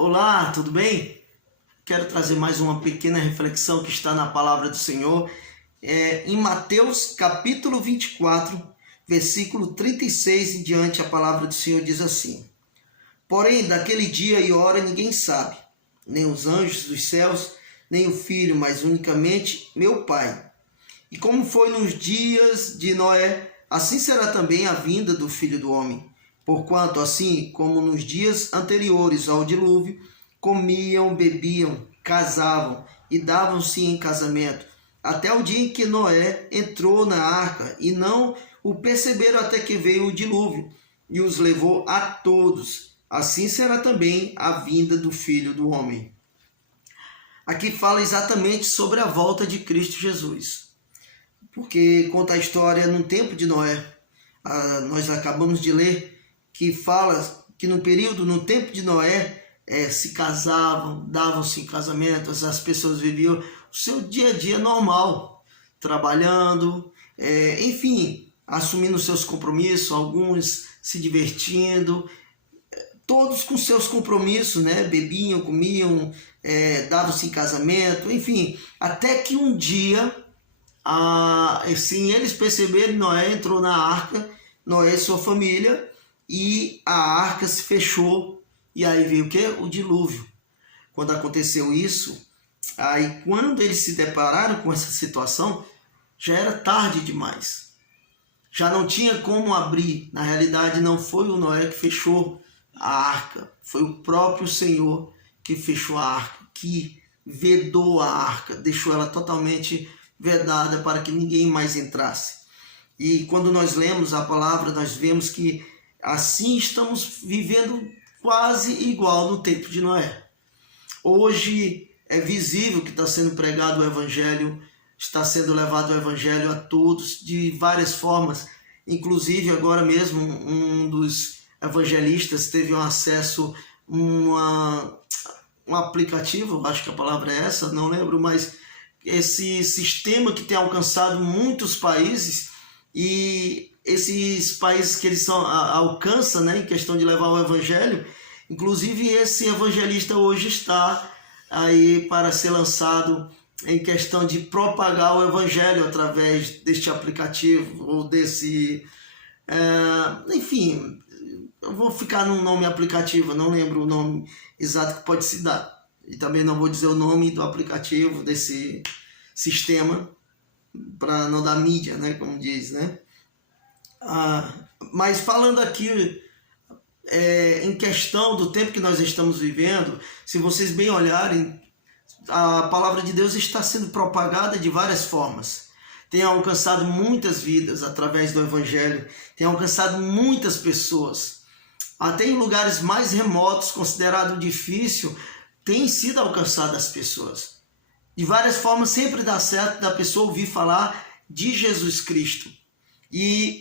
Olá, tudo bem? Quero trazer mais uma pequena reflexão que está na palavra do Senhor. Em Mateus capítulo 24, versículo 36 em diante, a palavra do Senhor diz assim: Porém, daquele dia e hora ninguém sabe, nem os anjos dos céus, nem o Filho, mas unicamente meu Pai. E como foi nos dias de Noé, assim será também a vinda do Filho do Homem. Porquanto, assim como nos dias anteriores ao dilúvio, comiam, bebiam, casavam e davam-se em casamento, até o dia em que Noé entrou na arca, e não o perceberam até que veio o dilúvio, e os levou a todos. Assim será também a vinda do Filho do Homem. Aqui fala exatamente sobre a volta de Cristo Jesus, porque conta a história no tempo de Noé. Nós acabamos de ler que fala que no tempo de Noé, se casavam, davam-se em casamento, as pessoas viviam o seu dia a dia normal, trabalhando, enfim, assumindo seus compromissos, alguns se divertindo, todos com seus compromissos, né? Bebiam, comiam, davam-se em casamento, enfim, até que um dia, assim, eles perceberam, Noé entrou na arca, Noé e sua família, e a arca se fechou, e aí veio o quê? O dilúvio. Quando aconteceu isso, aí quando eles se depararam com essa situação, já era tarde demais. Já não tinha como abrir. Na realidade, não foi o Noé que fechou a arca, foi o próprio Senhor que fechou a arca, que vedou a arca, deixou ela totalmente vedada para que ninguém mais entrasse. E quando nós lemos a palavra, nós vemos que assim estamos vivendo quase igual no tempo de Noé. Hoje é visível que está sendo pregado o Evangelho, está sendo levado o Evangelho a todos de várias formas. Inclusive agora mesmo um dos evangelistas teve um acesso a um aplicativo, acho que a palavra é essa, não lembro, mas esse sistema que tem alcançado muitos países, e esses países que eles alcançam, né, em questão de levar o evangelho, inclusive esse evangelista hoje está aí para ser lançado em questão de propagar o evangelho através deste aplicativo ou desse, enfim, eu vou ficar no nome aplicativo, não lembro o nome exato que pode se dar, e também não vou dizer o nome do aplicativo, desse sistema, para não dar mídia, né, como diz, né? Mas falando aqui em questão do tempo que nós estamos vivendo, se vocês bem olharem, a palavra de Deus está sendo propagada de várias formas. Tem alcançado muitas vidas através do Evangelho, tem alcançado muitas pessoas. Até em lugares mais remotos, considerado difícil, tem sido alcançadas as pessoas. De várias formas, sempre dá certo da pessoa ouvir falar de Jesus Cristo.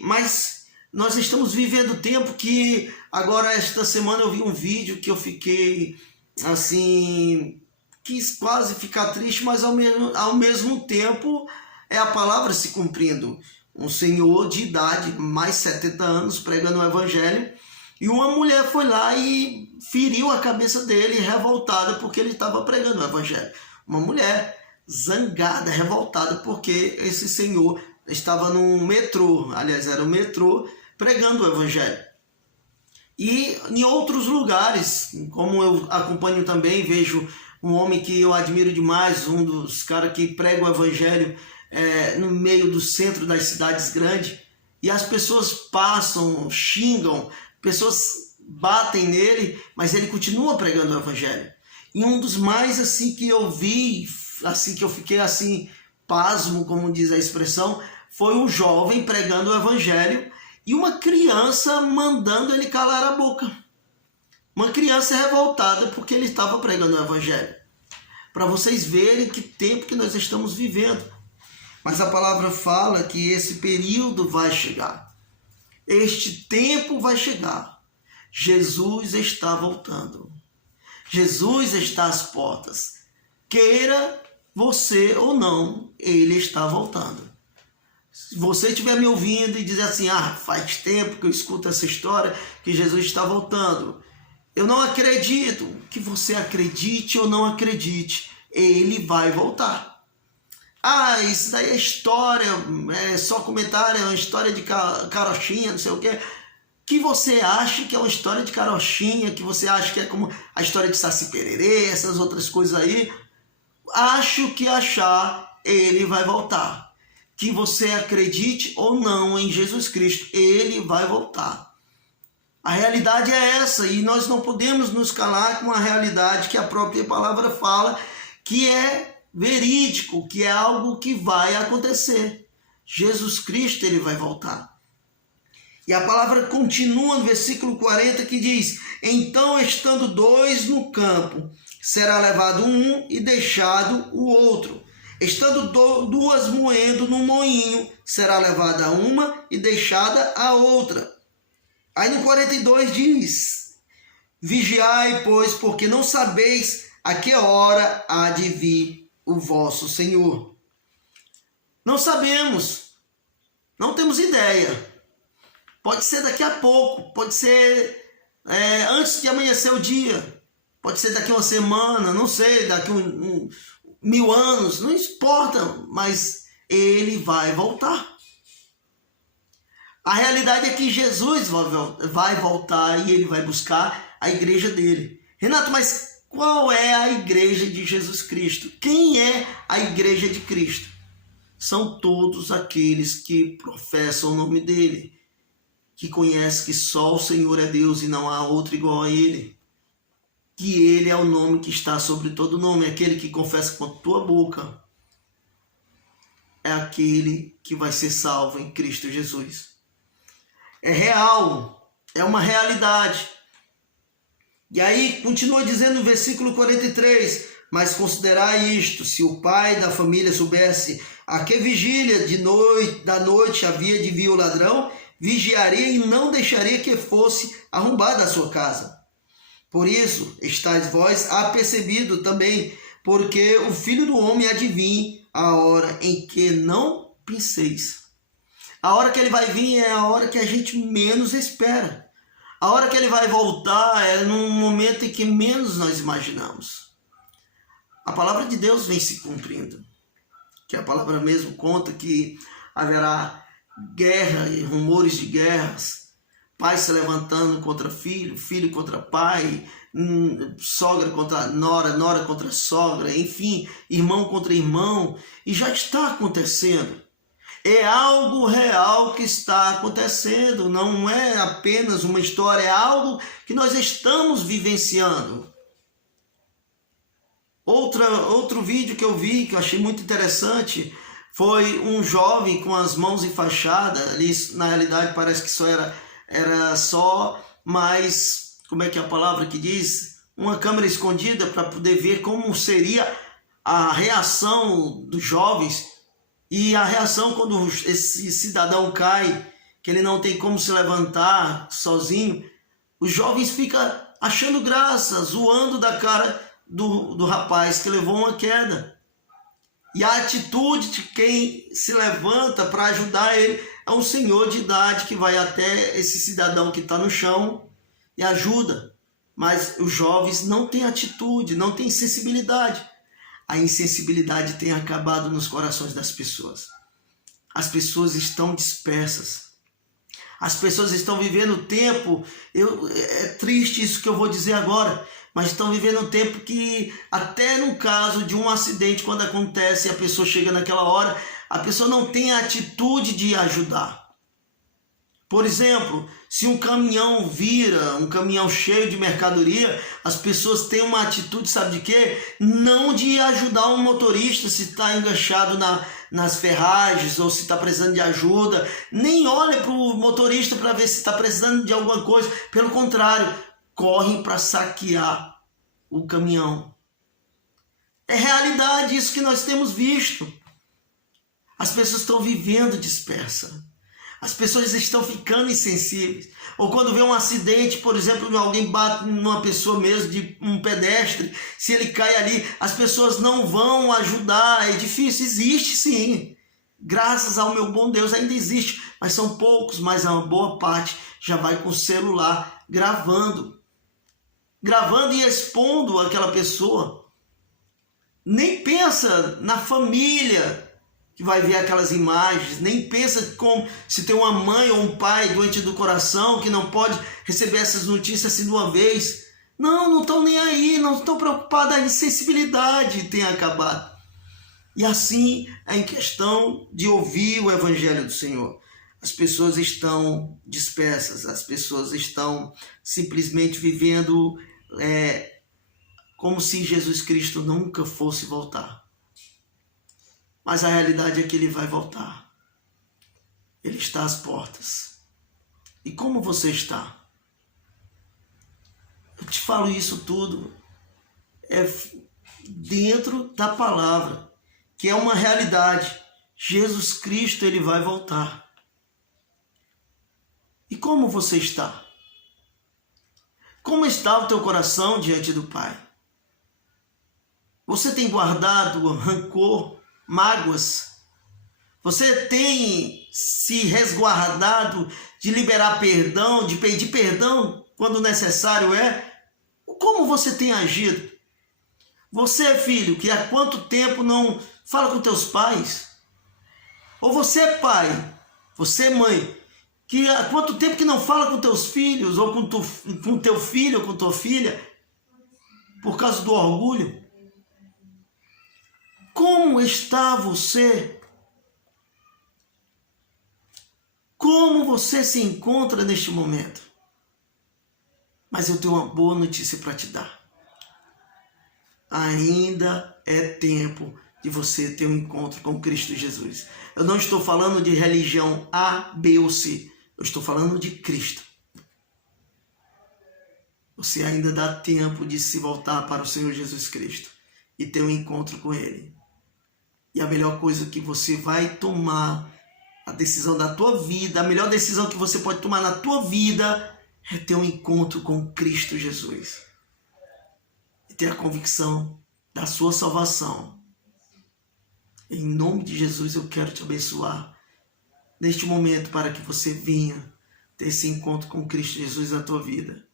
Mas nós estamos vivendo tempo que, agora esta semana eu vi um vídeo que eu fiquei assim, quis quase ficar triste, mas ao mesmo tempo é a palavra se cumprindo. Um senhor de idade, mais 70 anos, pregando o evangelho, e uma mulher foi lá e feriu a cabeça dele, revoltada porque ele estava pregando o evangelho. Uma mulher zangada, revoltada, porque esse senhor estava num metrô, aliás, era o metrô, pregando o evangelho. E em outros lugares, como eu acompanho também, vejo um homem que eu admiro demais, um dos caras que prega o evangelho no meio do centro das cidades grandes, e as pessoas passam, xingam, pessoas batem nele, mas ele continua pregando o evangelho. E um dos mais assim que eu vi, assim que eu fiquei assim pasmo, como diz a expressão, foi um jovem pregando o evangelho e uma criança mandando ele calar a boca. Uma criança revoltada porque ele estava pregando o evangelho. Para vocês verem que tempo que nós estamos vivendo. Mas a palavra fala que esse período vai chegar. Este tempo vai chegar. Jesus está voltando. Jesus está às portas. Queira você ou não, ele está voltando. Se você estiver me ouvindo e dizer assim, faz tempo que eu escuto essa história, que Jesus está voltando. Eu não acredito. Que você acredite ou não acredite, ele vai voltar. Ah, isso daí é história, é só comentário, é uma história de carochinha, não sei o quê. Que você acha que é uma história de carochinha, que você acha que é como a história de Saci Pererê, essas outras coisas aí. Acho que achar, ele vai voltar. Que você acredite ou não em Jesus Cristo, ele vai voltar. A realidade é essa, e nós não podemos nos calar com a realidade que a própria palavra fala, que é verídico, que é algo que vai acontecer. Jesus Cristo, ele vai voltar. E a palavra continua no versículo 40 que diz: então, estando dois no campo, será levado um e deixado o outro. Estando duas moendo no moinho, será levada uma e deixada a outra. Aí no 42 diz: vigiai, pois, porque não sabeis a que hora há de vir o vosso Senhor. Não sabemos, não temos ideia. Pode ser daqui a pouco, pode ser antes de amanhecer o dia, pode ser daqui uma semana, não sei, daqui 1000 anos, não importa, mas ele vai voltar. A realidade é que Jesus vai voltar e ele vai buscar a igreja dele. Renato, mas qual é a igreja de Jesus Cristo? Quem é a igreja de Cristo? São todos aqueles que professam o nome dele, que conhecem que só o Senhor é Deus e não há outro igual a ele. Que ele é o nome que está sobre todo nome, aquele que confessa com a tua boca. É aquele que vai ser salvo em Cristo Jesus. É real, é uma realidade. E aí continua dizendo no versículo 43, mas considerai isto, se o pai da família soubesse a que vigília da noite havia de vir o ladrão, vigiaria e não deixaria que fosse arrombada a sua casa. Por isso estáis vós apercebido também, porque o Filho do Homem há de vir a hora em que não penseis. A hora que ele vai vir é a hora que a gente menos espera. A hora que ele vai voltar é num momento em que menos nós imaginamos. A palavra de Deus vem se cumprindo. Que a palavra mesmo conta que haverá guerra e rumores de guerras. Pai se levantando contra filho, filho contra pai, sogra contra nora, nora contra sogra, enfim, irmão contra irmão. E já está acontecendo. É algo real que está acontecendo, não é apenas uma história, é algo que nós estamos vivenciando. Outro vídeo que eu vi, que eu achei muito interessante, foi um jovem com as mãos enfaixadas. Ali, na realidade, parece que só era só mais, como é que é a palavra que diz? Uma câmera escondida para poder ver como seria a reação dos jovens. E a reação quando esse cidadão cai, que ele não tem como se levantar sozinho, os jovens ficam achando graça, zoando da cara do rapaz que levou uma queda. E a atitude de quem se levanta para ajudar ele é um senhor de idade que vai até esse cidadão que está no chão e ajuda. Mas os jovens não têm atitude, não têm sensibilidade. A insensibilidade tem acabado nos corações das pessoas. As pessoas estão dispersas. As pessoas estão vivendo o tempo, é triste isso que eu vou dizer agora, mas estão vivendo um tempo que até no caso de um acidente, quando acontece e a pessoa chega naquela hora, a pessoa não tem a atitude de ajudar. Por exemplo, se um caminhão vira, um caminhão cheio de mercadoria, as pessoas têm uma atitude, sabe de quê? Não de ajudar um motorista se está enganchado nas ferragens ou se está precisando de ajuda. Nem olha para o motorista para ver se está precisando de alguma coisa. Pelo contrário, correm para saquear o caminhão. É realidade isso que nós temos visto. As pessoas estão vivendo dispersas. As pessoas estão ficando insensíveis. Ou quando vê um acidente, por exemplo, alguém bate numa pessoa mesmo, de um pedestre, se ele cai ali, as pessoas não vão ajudar. É difícil, existe sim. Graças ao meu bom Deus ainda existe, mas são poucos, mas a boa parte já vai com o celular gravando. gravando e expondo aquela pessoa. Nem pensa na família que vai ver aquelas imagens, nem pensa como se tem uma mãe ou um pai doente do coração que não pode receber essas notícias assim de uma vez. Não estão nem aí, não estão preocupados, a insensibilidade tem acabado. E assim é em questão de ouvir o Evangelho do Senhor. As pessoas estão dispersas, as pessoas estão simplesmente vivendo como se Jesus Cristo nunca fosse voltar. Mas a realidade é que ele vai voltar. Ele está às portas. E como você está? Eu te falo isso tudo dentro da palavra, que é uma realidade. Jesus Cristo, ele vai voltar. E como você está? Como está o teu coração diante do Pai? Você tem guardado rancor, mágoas? Você tem se resguardado de liberar perdão, de pedir perdão quando necessário é? Como você tem agido? Você, filho, que há quanto tempo não fala com teus pais? Ou você, pai, você, mãe, que há quanto tempo que não fala com teus filhos, ou com teu filho, ou com tua filha, por causa do orgulho? Como está você? Como você se encontra neste momento? Mas eu tenho uma boa notícia para te dar. Ainda é tempo de você ter um encontro com Cristo Jesus. Eu não estou falando de religião A, B ou C. Eu estou falando de Cristo. Você ainda dá tempo de se voltar para o Senhor Jesus Cristo e ter um encontro com Ele. E a melhor coisa que você vai tomar, a decisão da tua vida, a melhor decisão que você pode tomar na tua vida é ter um encontro com Cristo Jesus. E ter a convicção da sua salvação. Em nome de Jesus eu quero te abençoar neste momento para que você venha ter esse encontro com Cristo Jesus na tua vida.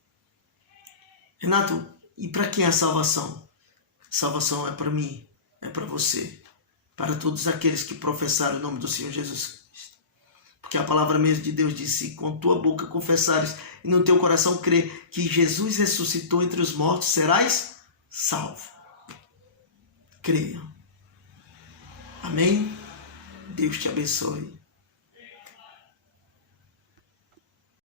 Renato, e para quem é a salvação? Salvação é para mim, é para você, para todos aqueles que professaram o nome do Senhor Jesus Cristo. Porque a palavra mesmo de Deus disse, com tua boca confessares e no teu coração crer que Jesus ressuscitou entre os mortos, serás salvo. Creia. Amém? Deus te abençoe.